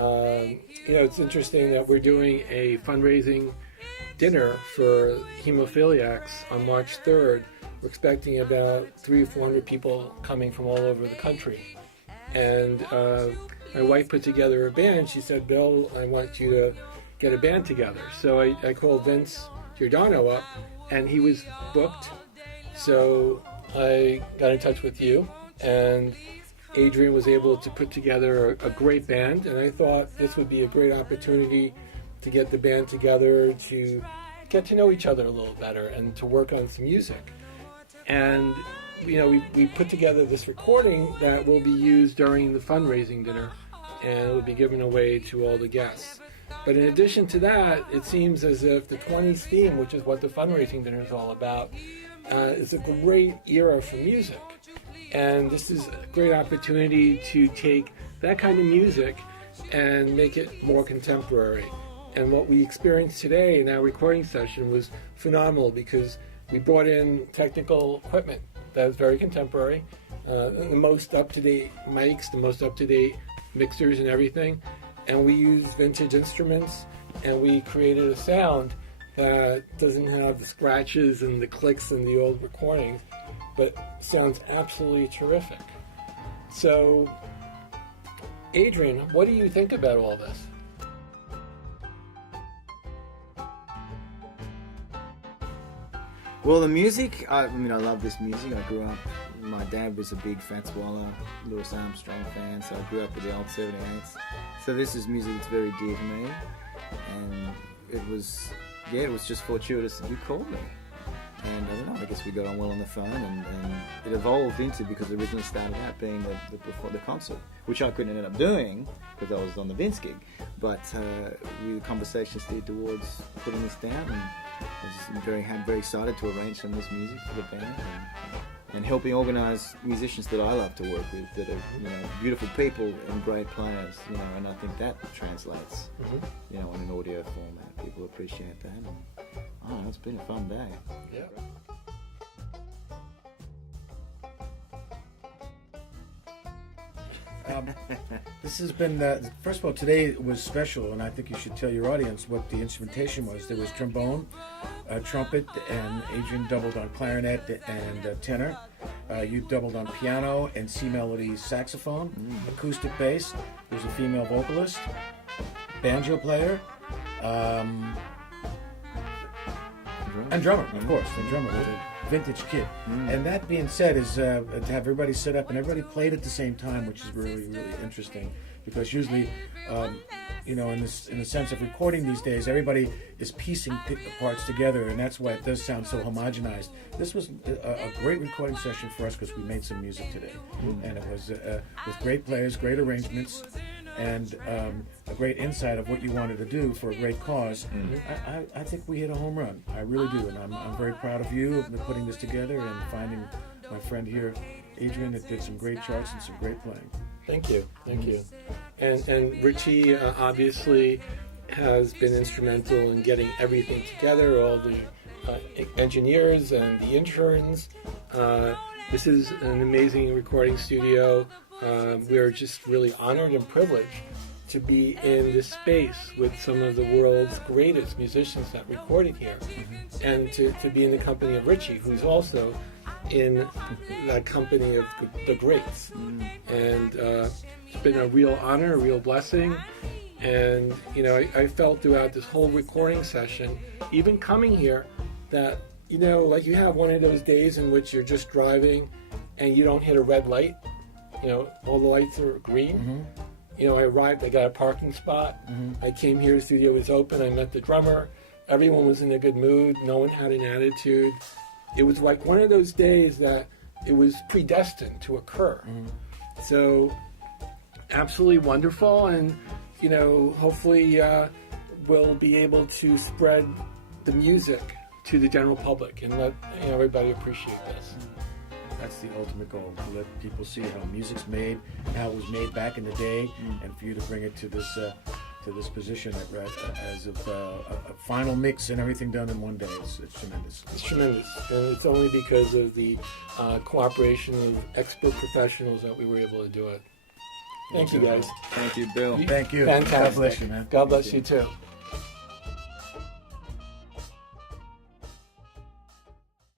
It's interesting that we're doing a fundraising dinner for hemophiliacs on March 3rd. We're expecting about 300 or 400 people coming from all over the country. And my wife put together a band. She said, Bill, I want you to get a band together. So I called Vince Giordano up, and he was booked. So I got in touch with you, and Adrian was able to put together a great band, and I thought this would be a great opportunity to get the band together, to get to know each other a little better, and to work on some music. And we put together this recording that will be used during the fundraising dinner, and it will be given away to all the guests. But in addition to that, it seems as if the 20's theme, which is what the fundraising dinner is all about, is a great era for music. And this is a great opportunity to take that kind of music and make it more contemporary. And what we experienced today in our recording session was phenomenal, because we brought in technical equipment that is very contemporary, the most up-to-date mics, the most up-to-date mixers and everything. And we used vintage instruments, and we created a sound that doesn't have the scratches and the clicks in the old recordings, but sounds absolutely terrific. So, Adrian, what do you think about all this? Well, the music, I love this music. I grew up, my dad was a big Fats Waller, Louis Armstrong fan, so I grew up with the old 78s. So this is music that's very dear to me, and it was just fortuitous that you called me. And I don't know, I guess we got on well on the phone, and it evolved into, because it originally started out being the concert, which I couldn't end up doing because I was on the Vince gig. But the conversation steered towards putting this down, and I was very excited to arrange some of this music for the band, and helping organise musicians that I love to work with, that are beautiful people and great players, and I think that translates, in an audio format. People appreciate that. And, it's been a fun day. Yeah. This has been, first of all, today was special, and I think you should tell your audience what the instrumentation was. There was trombone, trumpet, and Adrian doubled on clarinet and tenor. You doubled on piano and C-melody saxophone, acoustic bass. There's a female vocalist, banjo player, and drummer, of course. The drummer was a vintage kid. And that being said, is to have everybody sit up and everybody played at the same time, which is really, really interesting. Because usually, in the sense of recording these days, everybody is piecing parts together, and that's why it does sound so homogenized. This was a great recording session for us because we made some music today, and it was with great players, great arrangements, and a great insight of what you wanted to do for a great cause. I think we hit a home run. I really do, and I'm very proud of you of putting this together and finding my friend here, Adrian, that did some great charts and some great playing. Thank you. And Richie obviously has been instrumental in getting everything together, all the engineers and the interns. This is an amazing recording studio. We're just really honored and privileged to be in this space with some of the world's greatest musicians that recorded here, and to be in the company of Richie, who's also in that company of the greats. And it's been a real honor, a real blessing. And I felt throughout this whole recording session, even coming here, that like you have one of those days in which you're just driving and you don't hit a red light, all the lights are green. I arrived, I got a parking spot. I came here, the studio was open, I met the drummer. Everyone was in a good mood, no one had an attitude. It was like one of those days that it was predestined to occur. So, absolutely wonderful, and hopefully we'll be able to spread the music to the general public and let everybody appreciate this. That's the ultimate goal, to let people see how music's made, how it was made back in the day, and for you to bring it to this position as of a final mix and everything done in one day. It's tremendous. It's tremendous, and it's only because of the cooperation of expert professionals that we were able to do it. Thank you, guys. Thank you, Bill. Thank you. Fantastic. God bless you, man. God bless you too.